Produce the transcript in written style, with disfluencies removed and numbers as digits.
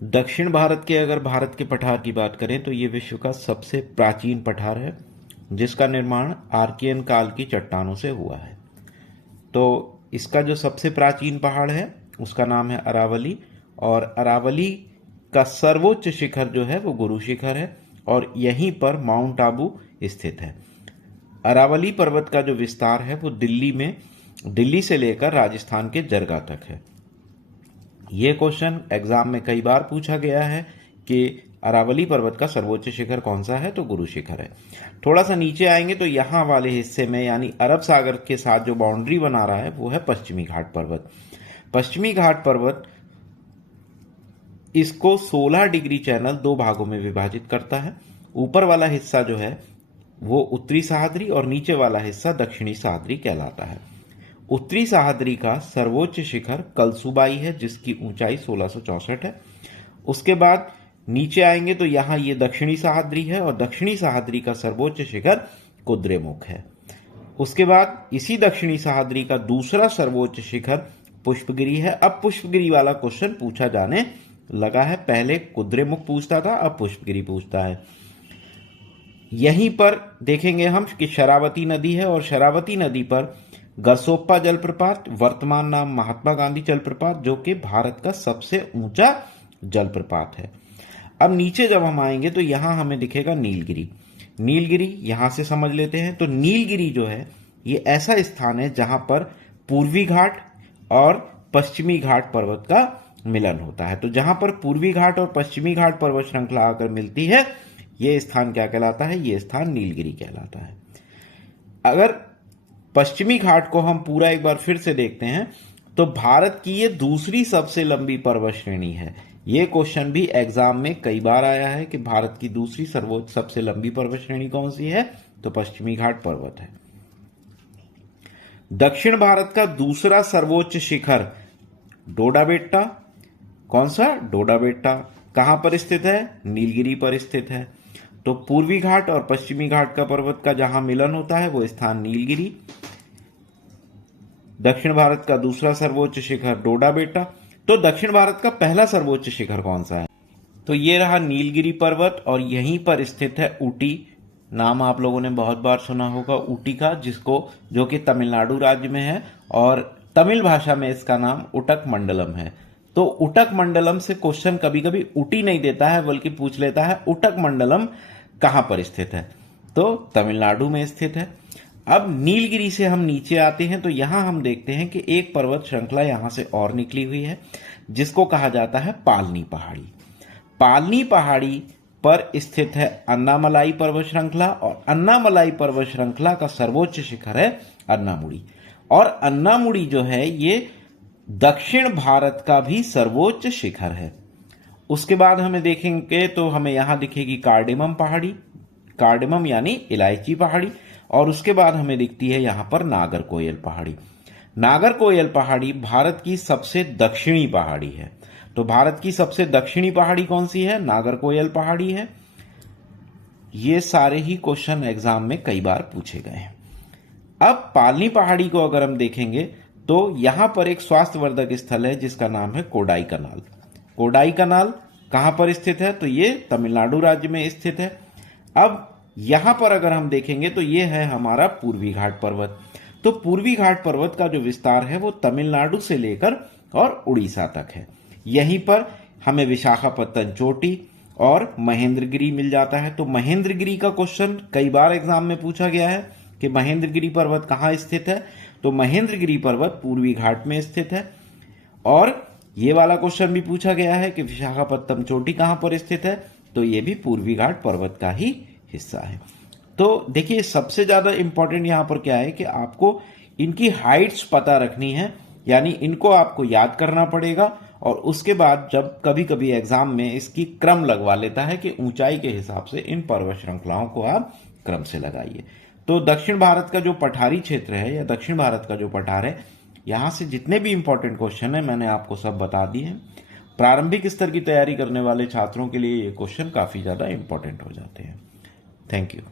दक्षिण भारत के अगर भारत के पठार की बात करें तो ये विश्व का सबसे प्राचीन पठार है, जिसका निर्माण आर्कियन काल की चट्टानों से हुआ है। तो इसका जो सबसे प्राचीन पहाड़ है उसका नाम है अरावली, और अरावली का सर्वोच्च शिखर जो है वो गुरु शिखर है, और यहीं पर माउंट आबू स्थित है। अरावली पर्वत का जो विस्तार है वो दिल्ली से लेकर राजस्थान के जरगा तक है। ये क्वेश्चन एग्जाम में कई बार पूछा गया है कि अरावली पर्वत का सर्वोच्च शिखर कौन सा है, तो गुरु शिखर है। थोड़ा सा नीचे आएंगे तो यहां वाले हिस्से में यानी अरब सागर के साथ जो बाउंड्री बना रहा है वो है पश्चिमी घाट पर्वत। पश्चिमी घाट पर्वत इसको 16 डिग्री चैनल दो भागों में विभाजित करता है। ऊपर वाला हिस्सा जो है वो उत्तरी सह्याद्री और नीचे वाला हिस्सा दक्षिणी सह्याद्री कहलाता है। उत्तरी सह्याद्री का सर्वोच्च शिखर कलसुबाई है, जिसकी ऊंचाई 1664 है। उसके बाद नीचे आएंगे तो यहां ये दक्षिणी सह्याद्री है, और दक्षिणी सह्याद्री का सर्वोच्च शिखर कुद्रेमुख है। उसके बाद इसी दक्षिणी सह्याद्री का दूसरा सर्वोच्च शिखर पुष्पगिरी है। अब पुष्पगिरी वाला क्वेश्चन पूछा जाने लगा है, पहले कुद्रेमुख पूछता था, अब पुष्पगिरी पूछता है। यहीं पर देखेंगे हम कि शरावती नदी है, और शरावती नदी पर गरसोप्पा जलप्रपात, वर्तमान नाम महात्मा गांधी जलप्रपात, जो कि भारत का सबसे ऊंचा जलप्रपात है। अब नीचे जब हम आएंगे तो यहां हमें दिखेगा नीलगिरी। नीलगिरी यहां से समझ लेते हैं। तो नीलगिरी जो है ये ऐसा स्थान है जहां पर पूर्वी घाट और पश्चिमी घाट पर्वत का मिलन होता है। तो जहां पर पूर्वी घाट और पश्चिमी घाट पर्वत श्रृंखला आकर मिलती है, यह स्थान क्या कहलाता है? यह स्थान नीलगिरी कहलाता है। अगर पश्चिमी घाट को हम पूरा एक बार फिर से देखते हैं तो भारत की यह दूसरी सबसे लंबी पर्वत श्रेणी है। यह क्वेश्चन भी एग्जाम में कई बार आया है कि भारत की दूसरी सर्वोच्च सबसे लंबी पर्वत श्रेणी कौन सी है, तो पश्चिमी घाट पर्वत है। दक्षिण भारत का दूसरा सर्वोच्च शिखर डोडा बेट्टा, कौन सा? डोडा बेट्टा। कहां पर स्थित है? नीलगिरी पर स्थित है। तो पूर्वी घाट और पश्चिमी घाट का पर्वत का जहां मिलन होता है वो स्थान नीलगिरी। दक्षिण भारत का दूसरा सर्वोच्च शिखर डोडा बेट्टा। तो दक्षिण भारत का पहला सर्वोच्च शिखर कौन सा है? तो ये रहा नीलगिरी पर्वत, और यहीं पर स्थित है ऊटी। नाम आप लोगों ने बहुत बार सुना होगा ऊटी का, जो कि तमिलनाडु राज्य में है, और तमिल भाषा में इसका नाम उटक मंडलम है। तो उटक मंडलम से क्वेश्चन कभी कभी ऊटी नहीं देता है, बल्कि पूछ लेता है उटक मंडलम कहां पर स्थित है, तो तमिलनाडु में स्थित है। अब नीलगिरी से हम नीचे आते हैं तो यहां हम देखते हैं कि एक पर्वत श्रृंखला यहां से और निकली हुई है, जिसको कहा जाता है पालनी पहाड़ी। पालनी पहाड़ी पर स्थित है अन्नामलाई पर्वत श्रृंखला, और अन्नामलाई पर्वत श्रृंखला का सर्वोच्च शिखर है अन्नामुड़ी। और अन्नामुड़ी जो है ये दक्षिण भारत का भी सर्वोच्च शिखर है। उसके बाद हमें देखेंगे तो हमें यहां दिखेगी कार्डेमम पहाड़ी, कार्डेमम यानी इलायची पहाड़ी, और उसके बाद हमें दिखती है यहां पर नागरकोयल पहाड़ी। नागरकोयल पहाड़ी भारत की सबसे दक्षिणी पहाड़ी है। तो भारत की सबसे दक्षिणी पहाड़ी कौन सी है? नागरकोयल पहाड़ी है। ये सारे ही क्वेश्चन एग्जाम में कई बार पूछे गए हैं। अब पालनी पहाड़ी को अगर हम देखेंगे तो यहां पर एक स्वास्थ्यवर्धक स्थल है जिसका नाम है कोडाई कनाल। कोडाई कनाल कहां पर स्थित है? तो ये तमिलनाडु राज्य में स्थित है। अब यहां पर अगर हम देखेंगे तो ये है हमारा पूर्वी घाट पर्वत। तो पूर्वी घाट पर्वत का जो विस्तार है वो तमिलनाडु से लेकर और उड़ीसा तक है। यहीं पर हमें विशाखापत्तनम चोटी और महेंद्रगिरी मिल जाता है। तो महेंद्रगिरी का क्वेश्चन कई बार एग्जाम में पूछा गया है कि महेंद्रगिरी पर्वत कहां स्थित है, तो महेंद्रगिरी पर्वत पूर्वी घाट में स्थित है। और ये वाला क्वेश्चन भी पूछा गया है कि विशाखापत्तनम चोटी कहां पर स्थित है, तो ये भी पूर्वी घाट पर्वत का ही हिस्सा है। तो देखिए सबसे ज्यादा इंपॉर्टेंट यहां पर क्या है कि आपको इनकी हाइट्स पता रखनी है, यानी इनको आपको याद करना पड़ेगा, और उसके बाद जब कभी कभी एग्जाम में इसकी क्रम लगवा लेता है कि ऊंचाई के हिसाब से इन पर्वत श्रृंखलाओं को आप क्रम से लगाइए। तो दक्षिण भारत का जो पठारी क्षेत्र है या दक्षिण भारत का जो पठार है, यहां से जितने भी इंपॉर्टेंट क्वेश्चन है मैंने आपको सब बता दिए हैं। प्रारंभिक स्तर की तैयारी करने वाले छात्रों के लिए ये क्वेश्चन काफी ज्यादा इंपॉर्टेंट हो जाते हैं। Thank you.